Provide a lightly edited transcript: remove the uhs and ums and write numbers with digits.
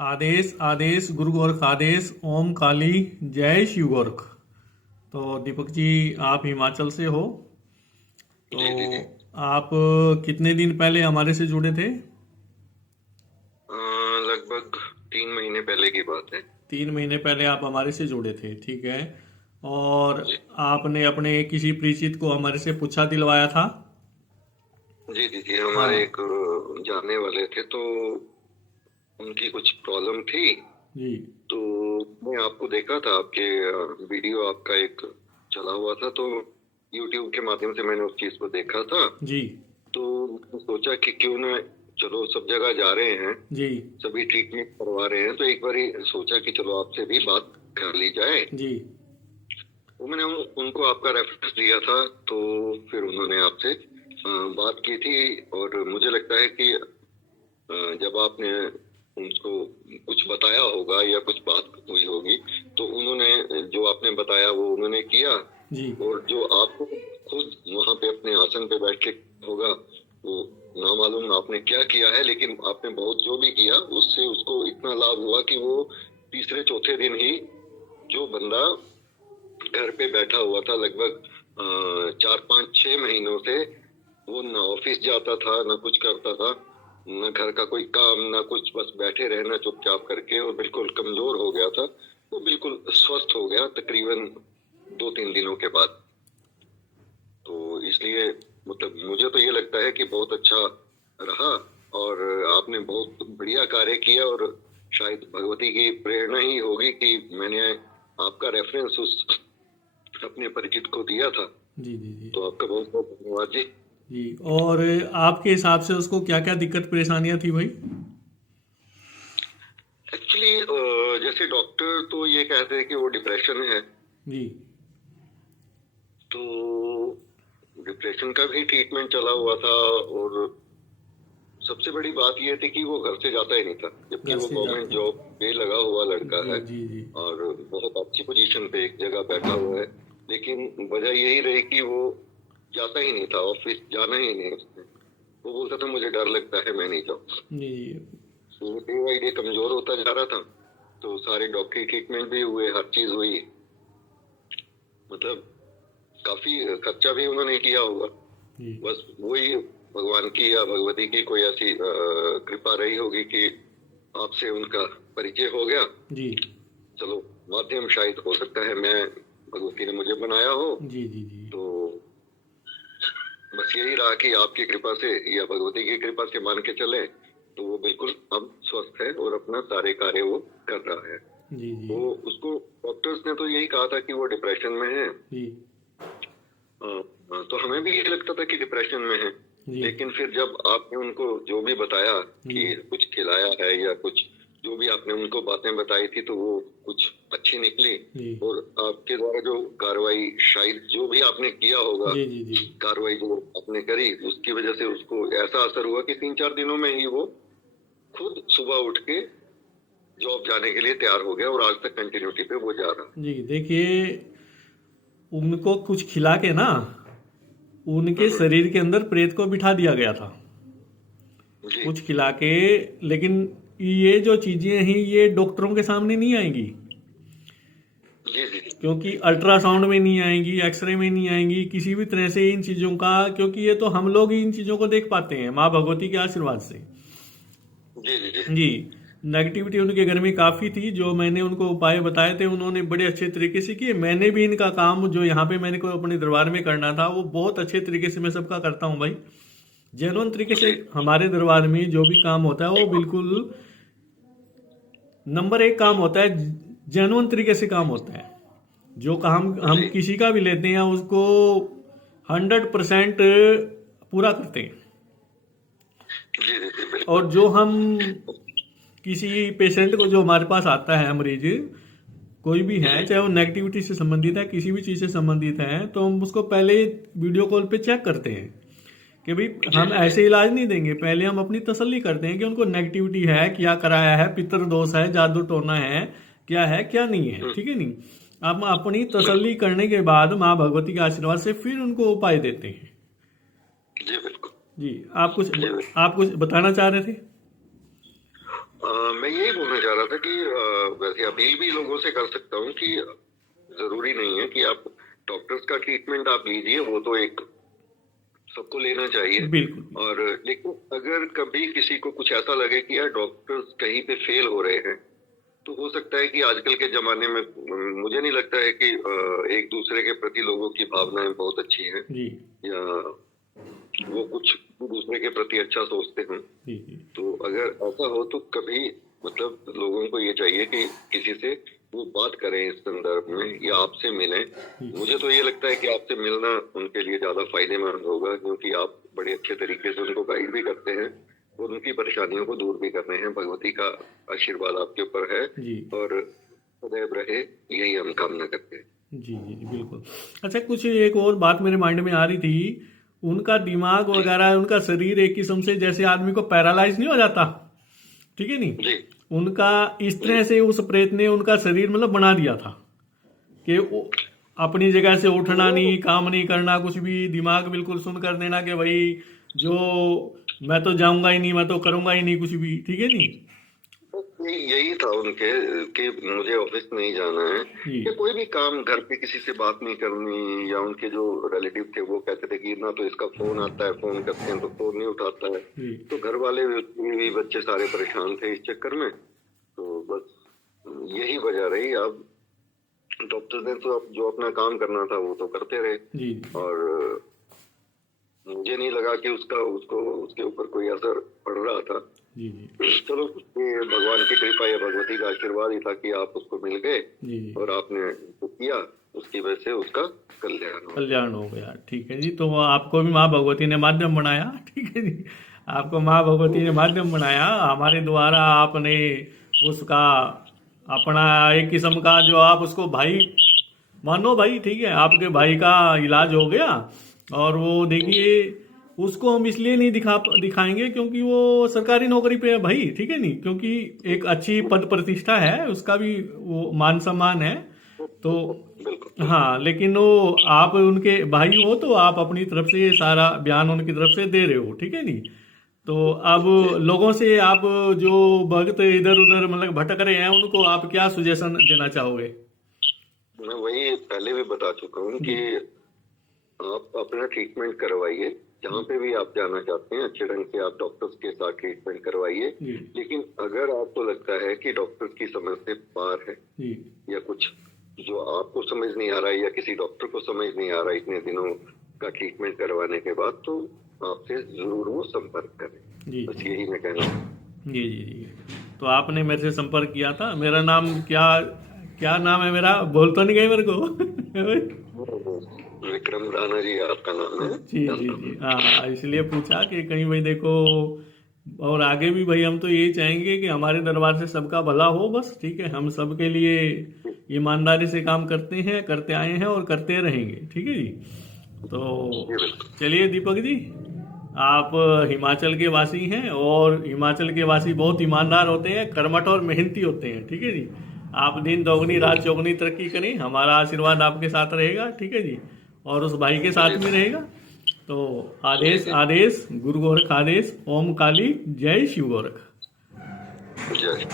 आदेश आदेश गुरु गोरख आदेश ओम काली जय शिव गोरख। तो दीपक जी, आप हिमाचल से हो। तो जी जी जी। आप कितने दिन पहले हमारे से जुड़े थे? लगभग 3 महीने पहले की बात है। 3 महीने पहले आप हमारे से जुड़े थे, ठीक है। और जी आपने अपने किसी परिचित को हमारे से पूछा दिलवाया था। जी जी जी, हमारे हाँ एक जानने वाले थे, तो उनकी कुछ प्रॉब्लम थी। जी तो मैं आपको देखा था, आपके वीडियो आपका एक चला हुआ था, तो यूट्यूब के माध्यम से मैंने उस चीज को देखा था। जी तो मैंने सोचा कि क्यों ना, चलो सब जगह जा रहे हैं, जी सभी ट्रीटमेंट करवा रहे हैं, तो एक बार सोचा कि चलो आपसे भी बात कर ली जाए। जी तो मैंने उनको आपका रेफरेंस दिया था, तो फिर उन्होंने आपसे बात की थी। और मुझे लगता है कि जब आपने उनको कुछ बताया होगा या कुछ बात हुई होगी, तो उन्होंने जो आपने बताया वो उन्होंने किया। जी और जो आपको खुद वहां पे अपने आसन पे बैठ के होगा, वो ना मालूम आपने क्या किया है, लेकिन आपने बहुत जो भी किया उससे उसको इतना लाभ हुआ कि वो तीसरे चौथे दिन ही, जो बंदा घर पे बैठा हुआ था लगभग 4 5 6 महीनों से, वो ना ऑफिस जाता था, ना कुछ करता था, ना घर का कोई काम, ना कुछ, बस बैठे रहना चुपचाप करके, और बिल्कुल कमजोर हो गया था, वो बिल्कुल स्वस्थ हो गया तकरीबन 2 3 दिनों के बाद। तो इसलिए मतलब मुझे तो ये लगता है कि बहुत अच्छा रहा, और आपने बहुत बढ़िया कार्य किया। और शायद भगवती की प्रेरणा ही होगी कि मैंने आपका रेफरेंस उस अपने परिचित को दिया था। जी जी जी तो आपका बहुत बहुत धन्यवाद जी। जी। और आपके हिसाब से उसको क्या क्या दिक्कत परेशानियां थी भाई? एक्चुअली जैसे डॉक्टर तो ये कहते हैं कि वो डिप्रेशन है। जी तो डिप्रेशन का भी ट्रीटमेंट चला हुआ था, और सबसे बड़ी बात ये थी कि वो घर से जाता ही नहीं था, जबकि घर वो से गवर्नमेंट जाते जॉब पे लगा हुआ लड़का जी है, जी जी और बहुत अच्छी पोजीशन पे एक जगह बैठा हुआ है। लेकिन वजह यही रही कि वो जाता ही नहीं था, ऑफिस जाना ही नहीं उसने। वो बोलता था मुझे डर लगता है, मैं नहीं जाऊँ। जी वो डे बाई डे कमजोर होता जा रहा था। तो सारे डॉक्टरी ट्रीटमेंट भी हुए, हर चीज हुई, मतलब काफी खर्चा भी उन्होंने किया होगा। जी बस वही भगवान की या भगवती की कोई ऐसी कृपा रही होगी कि आपसे उनका परिचय हो गया। जी चलो, माध्यम शायद हो सकता है, मैं भगवती ने मुझे बनाया हो। जी जी जी तो बस यही रहा कि आपकी कृपा से या भगवती की कृपा से मान के चले, तो वो बिल्कुल अब स्वस्थ है और अपना सारे कार्य वो कर रहा है। जी जी वो उसको डॉक्टर्स ने तो यही कहा था कि वो डिप्रेशन में है। जी तो हमें भी ये लगता था कि डिप्रेशन में है। जी लेकिन फिर जब आपने उनको जो भी बताया जी कि कुछ खिलाया है या कुछ, जो भी आपने उनको बातें बताई थी, तो वो कुछ अच्छी निकली। जी और आपके द्वारा जो कार्रवाई, शायद जो भी आपने किया होगा, जी जी जी कार्रवाई जो आपने करी, उसकी वजह से उसको ऐसा असर हुआ कि 3 4 दिनों में ही वो खुद सुबह उठ के जॉब जाने के लिए तैयार हो गया, और आज तक कंटिन्यूटी पे वो जा रहा जी। देखिए, उनको कुछ खिला के ना है। उनके शरीर के अंदर प्रेत को बिठा दिया गया था, जी कुछ खिला के। लेकिन ये जो चीजें हैं ये डॉक्टरों के सामने नहीं आएंगी, जी जी जी क्योंकि अल्ट्रासाउंड में नहीं आएंगी, एक्सरे में नहीं आएंगी, किसी भी तरह से इन चीजों का, क्योंकि ये तो हम लोग ही इन चीजों को देख पाते हैं माँ भगवती के आशीर्वाद से। जी जी जी जी। नेगेटिविटी उनके घर में काफ़ी थी, जो मैंने उनको उपाय बताए थे उन्होंने बड़े अच्छे तरीके से किए। मैंने भी इनका काम जो यहाँ पे मैंने को अपने दरबार में करना था वो बहुत अच्छे तरीके से मैं सबका करता हूँ भाई। जेन्युइन तरीके से जी हमारे दरबार में जो भी काम होता है वो बिल्कुल नंबर एक काम होता है, जेन्युइन तरीके से काम होता है। जो काम हम जी किसी का भी लेते हैं उसको 100% पूरा करते हैं। जी जी जी, और बिल्कुल। जो हम किसी पेशेंट को, जो हमारे पास आता है मरीज कोई भी है, जी चाहे वो नेगेटिविटी से संबंधित है, किसी भी चीज़ से संबंधित है, तो हम उसको पहले वीडियो कॉल पे चेक करते हैं कि भाई जी हम जी जी ऐसे इलाज नहीं देंगे। पहले हम अपनी तसल्ली करते हैं कि उनको नेगेटिविटी है, क्या कराया है, पितर दोष है, जादू टोना है क्या नहीं है, हम्म, ठीक है नहीं। अब अपनी बिल्कुल। तसल्ली करने के बाद माँ भगवती के आशीर्वाद से फिर उनको उपाय देते हैं। जी बिल्कुल। जी। आप कुछ जी बिल्कुल। आप कुछ बताना चाह रहे थे? मैं यही बोलना चाह रहा था कि वैसे अपील भी लोगों से कर सकता हूँ कि जरूरी नहीं है कि आप डॉक्टर्स का ट्रीटमेंट आप लीजिए, वो तो एक सबको लेना चाहिए। बिल्कुल। और लेकिन अगर कभी किसी को कुछ ऐसा लगे कि यार डॉक्टर्स कहीं पे फेल हो रहे हैं, तो हो सकता है कि आजकल के जमाने में मुझे नहीं लगता है कि एक दूसरे के प्रति लोगों की भावनाएं बहुत अच्छी हैं, जी या वो कुछ दूसरे के प्रति अच्छा सोचते हैं। जी जी तो अगर ऐसा हो तो कभी मतलब लोगों को ये चाहिए कि किसी से वो बात करें इस संदर्भ में, या आपसे मिलें। मुझे तो ये लगता है कि आपसे मिलना उनके लिए ज्यादा फायदेमंद होगा, क्योंकि आप बड़े अच्छे तरीके से उनको गाइड भी करते हैं और उनकी परेशानियों को दूर भी कर रहे हैं। भगवती का आशीर्वाद आपके ऊपर है जी और सदैव रहे, यही हम कामना करते हैं। जी जी जी, बिल्कुल। अच्छा, कुछ एक और बात मेरे माइंड में आ रही थी। उनका दिमाग जी वगैरह, उनका शरीर एक किस्म से जैसे आदमी को पैरालाइज नहीं हो जाता, ठीक है नहीं, जी उनका इस जी तरह से उस प्रेत ने उनका शरीर मतलब बना दिया था कि अपनी जगह से उठना वो नहीं, काम नहीं करना, कुछ भी, दिमाग बिल्कुल सुन कर देना कि भाई जो मैं तो जाऊंगा ही नहीं, मैं तो करूंगा ही नहीं कुछ भी, ठीक है नहीं। यही था उनके कि मुझे ऑफिस नहीं जाना है, जी या कोई भी काम घर पे किसी से बात नहीं करनी। या उनके जो रिलेटिव थे वो कहते थे कि ना तो इसका फोन आता है, फोन करते हैं तो फोन नहीं उठाता है। जी तो घर वाले भी बच्चे सारे परेशान थे इस चक्कर में। तो बस यही वजह रही। अब डॉक्टर ने तो अब जो अपना काम करना था वो तो करते रहे, जी और मुझे नहीं लगा कि उसका उसको उसके ऊपर कोई असर पड़ रहा था। जी जी चलो, ये भगवान की कृपा या भगवती का आशीर्वाद ही था कि आप उसको मिल गए जी जी और आपने जो किया उसकी वजह से उसका कल्याण हो। कल्याण हो गया, ठीक है जी। तो आपको भी माँ भगवती ने माध्यम बनाया, ठीक है जी, आपको माँ भगवती ने माध्यम बनाया, हमारे द्वारा आपने उसका अपना एक किस्म का जो आप उसको भाई मानो, भाई ठीक है, आपके भाई का इलाज हो गया। और वो जी देखिए, उसको हम इसलिए नहीं दिखाएंगे क्योंकि वो सरकारी नौकरी पे है भाई, ठीक है नहीं, क्योंकि एक अच्छी पद प्रतिष्ठा है, उसका भी वो मान सम्मान है। तो बिल्कुल बिल्कुल। हाँ, लेकिन वो आप उनके भाई हो तो आप अपनी तरफ से ये सारा बयान उनकी तरफ से दे रहे हो, ठीक है नहीं। तो अब जी, लोगों से आप जो भक्त इधर उधर मतलब भटक रहे हैं, उनको आप क्या सुजेशन देना चाहोगे? मैं वही पहले भी बता चुका हूँ जी कि आप अपना ट्रीटमेंट करवाइए। जहाँ पे भी आप जाना चाहते हैं अच्छे ढंग से आप डॉक्टर्स के साथ ट्रीटमेंट करवाइए। जी लेकिन अगर आपको लगता है कि डॉक्टर्स की समझ से पार है, जी या कुछ जो आपको समझ नहीं आ रहा है या किसी डॉक्टर को समझ नहीं आ रहा है इतने दिनों का ट्रीटमेंट करवाने के बाद, तो आपसे जरूर वो संपर्क करें। जी बस यही मैं कहना हूँ। जी जी जी। तो आपने मेरे से संपर्क किया था। मेरा नाम क्या, क्या नाम है मेरा, बोल तो नहीं गए मेरे को? विक्रम राणा जी आपका नाम है, जी जी जानता जी, हूँ। हाँ, इसलिए पूछा कि कहीं भाई देखो, और आगे भी भाई हम तो यही चाहेंगे कि हमारे दरबार से सबका भला हो, बस ठीक है, हम सबके लिए ईमानदारी से काम करते हैं, करते आए हैं और करते रहेंगे, ठीक है जी। तो जी बिल्कुल। चलिए दीपक जी, आप हिमाचल के वासी हैं और हिमाचल के वासी बहुत ईमानदार होते हैं, कर्मठ और मेहनती होते हैं, ठीक है जी। आप दिन दोगुनी रात चौगुनी तरक्की करें, हमारा आशीर्वाद आपके साथ रहेगा, ठीक है जी, और उस भाई के साथ जी भी रहेगा। तो जी आदेश जी। आदेश, गुरु गोरख आदेश, ओम काली, जय शिव गोरख। जय